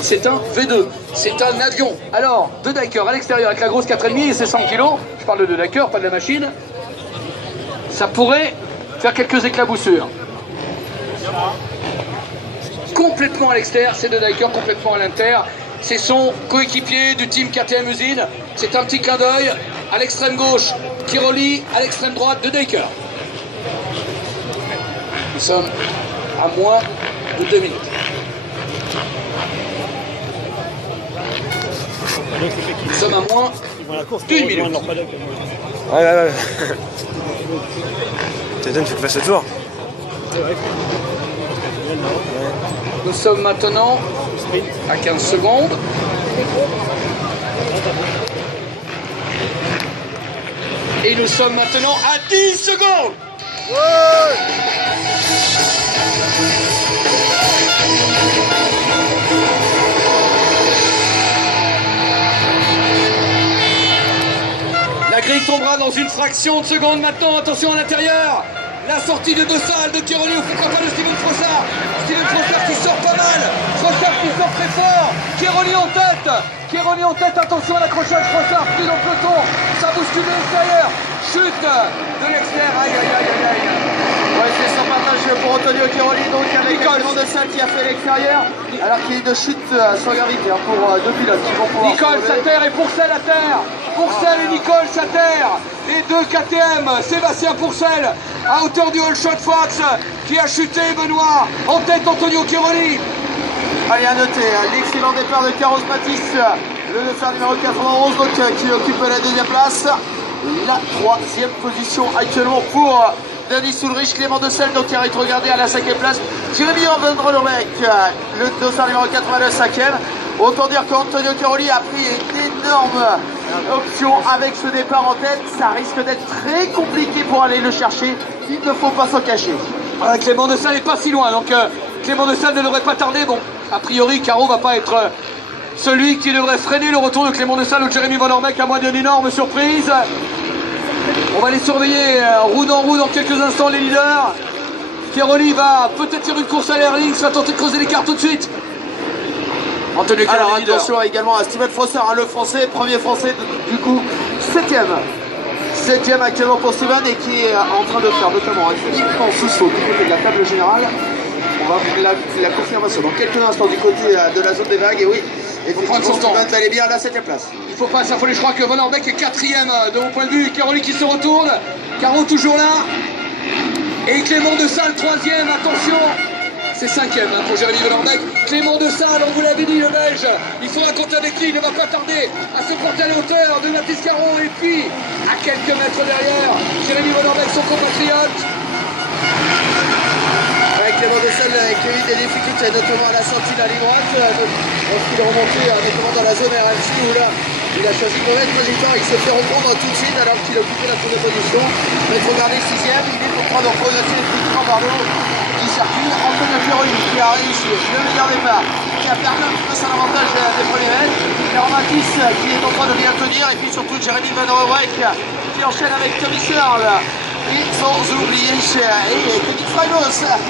C'est un V2, c'est un avion. Alors, De Dyker à l'extérieur avec la grosse 4,5 et ses 100 kg, je parle de De Dyker, pas de la machine, ça pourrait faire quelques éclaboussures. Complètement à l'extérieur, c'est De Dyker, complètement à l'intérieur. C'est son coéquipier du team KTM Usine. C'est un petit clin d'œil à l'extrême gauche, Kiroli, à l'extrême droite, De Dyker. Nous sommes à moins de 2 minutes. Nous sommes à moins d'une minute. Ouais. T'étonnes, tu le fasses le tour. Nous sommes maintenant à 15 secondes. Et nous sommes maintenant à 10 secondes. La grille tombera dans une fraction de seconde maintenant. Attention à l'intérieur. La sortie de deux salles de Kiroli ou pourquoi pas de Steven Frossard. Steven Frossard qui sort pas mal. Frossard qui sort très fort. Kiroli en tête. Kiroli en tête. Attention à l'accrochage. Frossard pris dans le peloton. Ça bouscule de l'extérieur. Chute de l'extérieur. Aïe. Ouais, c'est sans partage pour Antonio Kiroli, donc avec Nicole de Salle qui a fait l'extérieur, alors qu'il y a une chute sans gravité pour deux pilotes qui vont pouvoir. Nicole Sater et Pourcel à terre. Pourcel et Nicole Sater. Et deux KTM, Sébastien Pourcel à hauteur du All Shot Fox qui a chuté, Benoît. En tête Antonio Kiroli. Allez, à noter l'excellent départ de Carlos Matisse, le dossard numéro 91, donc, qui occupe la deuxième place. La troisième position actuellement pour Denis Ulrich, Clément Decelle, donc qui a rétrogradé à la 5e place. Jérémy Van Drommel, le dossard numéro 82, 5e. Autant dire qu'Antonio Kiroli a pris une énorme option avec ce départ en tête. Ça risque d'être très compliqué pour aller le chercher. Il ne faut pas s'en cacher. Clément Decelle n'est pas si loin, donc Clément Decelle ne devrait pas tarder. Bon, a priori, Caro va pas être celui qui devrait freiner le retour de Clément Decelle ou Jérémy Van Ormeck, à moins d'une énorme surprise. On va les surveiller roue dans roue dans quelques instants, les leaders. Kiroli va peut-être faire une course à l'Airlings, va tenter de creuser l'écart tout de suite. Antonio Kiroli, alors attention également à Steven Frossard, le français, premier français du coup, 7e actuellement pour Steven et qui est en train de faire notamment un immense sous-saut du côté de la table générale. On va la confirmation dans quelques instants du côté de la zone des vagues. Et oui, effectivement, Steven va aller bien à la 7e place. Il faut pas s'affoler, je crois que Van Ormeck est 4e de mon point de vue. Kiroli qui se retourne, Caro toujours là. Et Clément Decelle 3e, attention. C'est 5e pour Jérémy Van Ormeck. Clément Decelle, on vous l'avait dit, le Belge. Il faudra compter avec lui, il ne va pas tarder à se porter à la hauteur de Mathis Caron. Et puis, à quelques mètres derrière, Jérémy Van Ormeck, son compatriote. Clément Decelle qui a eu des difficultés, notamment à la sortie de la ligne droite, lorsqu'il est remonté notamment dans la zone RMC où là il a choisi une mauvaise trajectoire, il se fait reprendre tout de suite alors qu'il occupait la première position. Mais regardez 6e, il est en train de progresser effectivement par le haut du circuit. Antonio Kiroli qui a réussi le meilleur départ, qui a perdu un petit peu son avantage des premiers mètres. Clément Matisse qui est en train de bien tenir, et puis surtout Jérémy Van Ormeck qui enchaîne avec Tommy Searle et sans oublier Kevin Fragos.